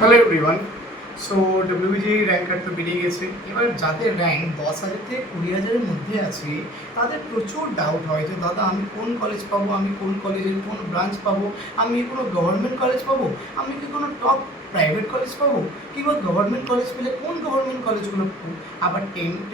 Hello everyone. So WBG ranker তো বেরিয়ে গেছে। এবার যাদের র্যাঙ্ক 10,000 থেকে 20,000-এর মধ্যে আছে তাদের প্রচুর ডাউট হয় যে দাদা আমি কোন কলেজ পাবো, আমি কোন কলেজের কোন ব্রাঞ্চ পাবো, আমি কোনো গভর্নমেন্ট কলেজ পাবো, আমি কি কোনো টপ প্রাইভেট কলেজ পাবো, কিংবা গভর্নমেন্ট কলেজ পেলে কোন গভর্নমেন্ট কলেজগুলো পাবো। আবার 10K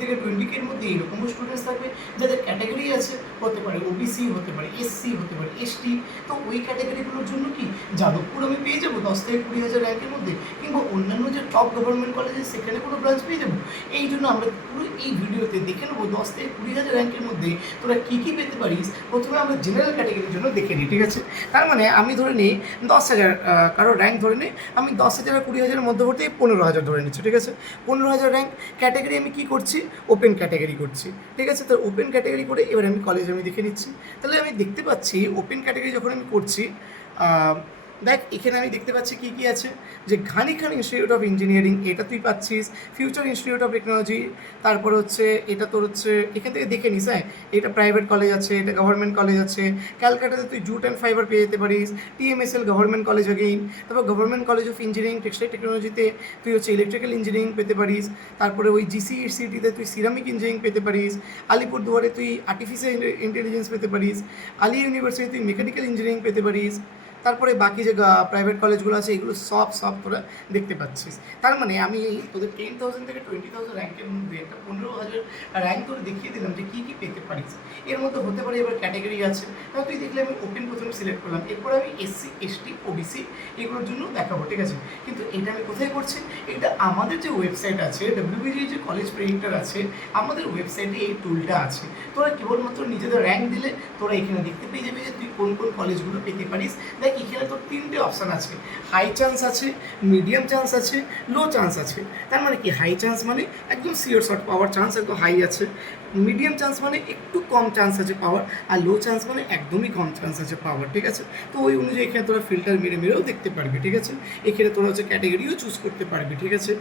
থেকে 20K-র মধ্যে এরকমও স্টুডেন্টস থাকবে যাদের ক্যাটাগরি আছে, হতে পারে ওবিসি, হতে পারে এসসি, হতে পারে এসটি। তো ওই ক্যাটাগরিগুলোর জন্য কি যাদবপুর আমি পেয়ে যাবো 10 থেকে 20,000 র্যাঙ্কের মধ্যে, কিংবা অন্যান্য যে টপ গভর্নমেন্ট কলেজে সেখানে কোনো ব্রাঞ্চ পেয়ে যাবো। এই জন্য আমরা পুরো এই ভিডিওতে দেখে নেবো 10 থেকে 20,000 র্যাঙ্কের মধ্যে তোরা কী কী পেতে পারিস। প্রথমে আমরা জেনারেল ক্যাটাগরির জন্য দেখে নিই, ঠিক আছে? তার মানে আমি ধরে নিই 10,000, কারো র্যাঙ্ক ধরে নিই আমি 10,000 আর 20,000-এর মধ্যবর্তী 15,000 ধরে নিচ্ছি, ঠিক আছে? 15,000 র্যাঙ্ক ক্যাটাগরি আমি কী করছি, ওপেন ক্যাটাগরি করছি, ঠিক আছে? তো ওপেন ক্যাটাগরি করে এবার আমি কলেজ আমি দেখে নিচ্ছি। তাহলে আমি দেখতে পাচ্ছি ওপেন ক্যাটাগরি যখন আমি করছি, দেখ এখানে আমি দেখতে পাচ্ছি কী কী আছে, যে ঘানিখান ইনস্টিটিউট অফ ইঞ্জিনিয়ারিং এটা তুই পাচ্ছিস, ফিউচার ইনস্টিটিউট অফ টেকনোলজি, তারপর হচ্ছে এটা তোর হচ্ছে এখান থেকে দেখে নিস। হ্যাঁ, এটা প্রাইভেট কলেজ আছে, এটা গভর্নমেন্ট কলেজ আছে। ক্যালকাটাতে তুই জুট অ্যান্ড ফাইবার পেয়ে যেতে পারিস, টিএমএসএল গভর্নমেন্ট কলেজ অগেইন। তারপর government college of engineering textile টেকনোলজিতে তুই হচ্ছে ইলেকট্রিক্যাল ইঞ্জিনিয়ারিং পেতে পারিস। তারপরে ওই জিসিইসিটিতে তুই সিরামিক ইঞ্জিনিয়ারিং পেতে পারিস। আলিপুরদুয়ারে তুই আর্টিফিশিয়াল ইন্টেলিজেন্স পেতে পারিস। আলিয়া ইউনিভার্সিটি তুই মেকানিক্যাল ইঞ্জিনিয়ারিং পেতে পারিস। তারপরে বাকি যে প্রাইভেট কলেজগুলো আছে এগুলো সব তোরা দেখতে পাচ্ছিস। তার মানে আমি এই তোদের 10,000 থেকে 20,000 র্যাঙ্কের মধ্যে একটা 15,000 র্যাঙ্ক তোরা দেখিয়ে দিলাম যে কী কী পেতে পারিস। এর মধ্যে হতে পারে এবার ক্যাটাগরি আছে, তাহলে তুই দেখলে আমি ওপেন প্রথমে সিলেক্ট করলাম, এরপর আমি এসসি, এসটি, ওবিসি এগুলোর জন্য দেখাবো, ঠিক আছে? কিন্তু এটা আমি কোথায় করছি, এটা আমাদের যে ওয়েবসাইট আছে ডব্লিউবিজি যে কলেজ প্রেডিক্টর আছে, আমাদের ওয়েবসাইটে এই টুলটা আছে। তোরা কেবলমাত্র নিজেদের র্যাঙ্ক দিলে তোরা এখানে দেখতে পেয়ে যাবে যে তুই কোন কোন কলেজগুলো পেতে পারিস। দেখ এখানে তোর 3টে অপশান আছে, হাই চান্স আছে, মিডিয়াম চান্স আছে, লো চান্স আছে। তার মানে কি, হাই চান্স মানে একদম সিওর শট পাওয়ার চান্স একদম হাই আছে, মিডিয়াম চান্স মানে একটু কম চান্স আছে পাওয়ার, আর লো চান্স মানে একদমই কম চান্স আছে পাওয়ার, ঠিক আছে? তো ওই অনুযায়ী এখানে তোরা ফিল্টার মেরেও দেখতে পারবি, ঠিক আছে? এখানে তোরা হচ্ছে ক্যাটাগরিও চুজ করতে পারবি, ঠিক আছে?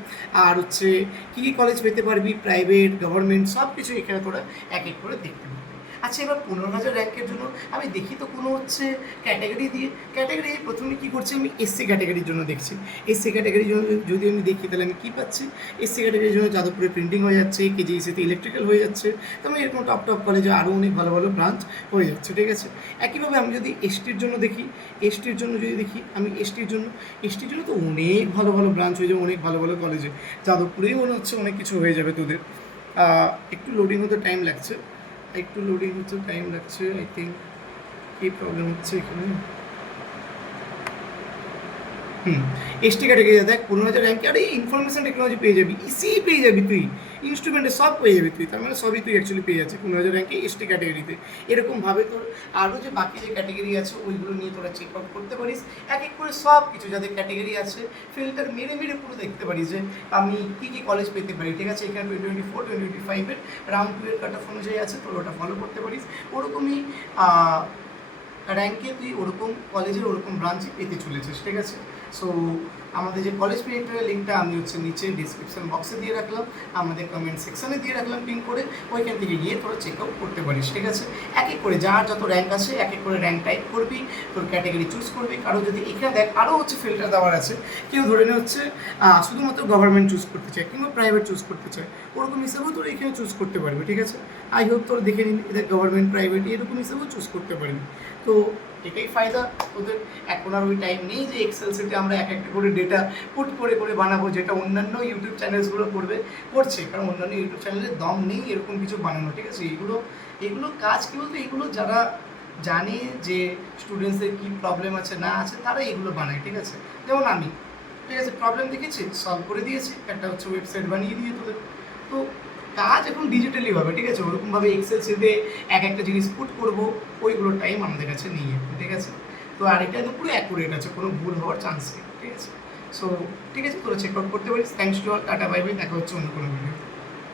আর হচ্ছে কী কী কলেজ পেতে পারবি, প্রাইভেট, গভর্নমেন্ট সব কিছু এখানে তোরা এক এক করে দেখতে পারবি। আচ্ছা, এবার 15,000 র্যাঙ্কের জন্য আমি দেখি তো কোনো হচ্ছে ক্যাটাগরি দিয়ে। ক্যাটাগরি প্রথমে কী করছি, আমি এসসি ক্যাটাগরির জন্য দেখছি। এসসি ক্যাটাগরির জন্য যদি আমি দেখি তাহলে আমি কী পাচ্ছি, এসসি ক্যাটাগরির জন্য যাদবপুরে প্রিন্টিং হয়ে যাচ্ছে, কেজিইসিতে ইলেকট্রিক্যাল হয়ে যাচ্ছে, তেমন এরকম টপ কলেজে আরও অনেক ভালো ভালো ব্রাঞ্চ হয়ে যাচ্ছে, ঠিক আছে? একইভাবে আমি যদি এসটির জন্য দেখি, এসটির জন্য যদি দেখি আমি এসটির জন্য তো অনেক ভালো ভালো ব্রাঞ্চ হয়ে যাবে, অনেক ভালো ভালো কলেজে। যাদবপুরেই মনে হচ্ছে অনেক কিছু হয়ে যাবে তোদের। একটু লোডিং হতে টাইম লাগছে, আই থিঙ্ক কী প্রবলেম হচ্ছে এখানে। এসটি ক্যাটাগরি দেখ 15,000 র্যাঙ্কে, আরে ইনফরমেশন টেকনোলজি পেয়ে যাবি, ইসি পেয়ে যাবি তুই, ইনস্ট্রুমেন্টে সব পেয়ে যাবি তুই। তার মানে সবই তুই অ্যাকচুয়ালি পেয়ে যাচ্ছিস 15,000 র্যাঙ্কে এসটি ক্যাটাগরিতে। এরকমভাবে তোর আরও যে বাকি যে ক্যাটাগরি আছে ওইগুলো নিয়ে তোরা চেক আউট করতে পারিস। এক এক করে সব কিছু যাদের ক্যাটাগরি আছে ফিল্টার মেরে পুরো দেখতে পারিস যে আমি কী কী কলেজ পেতে পারি, ঠিক আছে? এখানে 2024, 2025-এর রাউন্ড 2-এর কাট অফ অনুযায়ী আছে, তোর ওটা ফলো করতে পারিস। ওরকমই র্যাঙ্কে তুই ওরকম কলেজের ওরকম ব্রাঞ্চই পেতে চলেছিস, ঠিক আছে? সো আমাদের যে কলেজ প্রেডিক্টরের লিঙ্কটা আমি হচ্ছে নিচে ডিসক্রিপশন বক্সে দিয়ে রাখলাম, আমাদের কমেন্ট সেকশানে দিয়ে রাখলাম পিন করে, ওইখান থেকে গিয়ে তোরা চেক আউট করতে পারিস, ঠিক আছে? এক এক করে যার যত র্যাঙ্ক আছে এক এক করে র্যাঙ্ক টাইপ করবি, তোর ক্যাটাগরি চুজ করবি। কারো যদি এখানে দেখ আরও হচ্ছে ফিল্টার দেওয়ার আছে, কেউ ধরে নে হচ্ছে শুধুমাত্র গভর্নমেন্ট চুজ করতে চায় কিংবা প্রাইভেট চুজ করতে চায়, ওরকম হিসাবেও তোরা এখানে চুজ করতে পারবি, ঠিক আছে? আই হোপ তোরা দেখে নিন, এদের গভর্নমেন্ট প্রাইভেট এরকম হিসাবেও চুজ করতে পারবি। তো এটাই ফায়দা তোদের। এখন আর ওই টাইম নেই যে এক্সেল শিটে আমরা এক একটা করে ডেটা পুট করে বানাবো, যেটা অন্যান্য ইউটিউব চ্যানেলসগুলো করছে, কারণ অন্যান্য ইউটিউব চ্যানেলের দম নেই এরকম কিছু বানানো, ঠিক আছে? এগুলো কাজ কী বলতো, এগুলো যারা জানে যে স্টুডেন্টসদের কী প্রবলেম আছে না আছে তারা এগুলো বানায়, ঠিক আছে? যেমন আমি, ঠিক আছে, প্রবলেম দেখেছি সলভ করে দিয়েছি, একটা হচ্ছে ওয়েবসাইট বানিয়ে দিয়ে তোদের। তো কাজ এখন ডিজিটালি হবে, ঠিক আছে? ওরকমভাবে এক্সেল শিটে এক একটা জিনিস পুট করবো, ওইগুলোর টাইম আমাদের কাছে নেই এখন, ঠিক আছে? তো আর এটা তো পুরো অ্যাকুরেট আছে, কোনো ভুল হওয়ার চান্স নেই, ঠিক আছে? সো ঠিক আছে, তোরা চেক আউট করতে পারিস। Thanks to all, tata bye bye, দেখা হচ্ছে অন্য কোনো ভিডিও।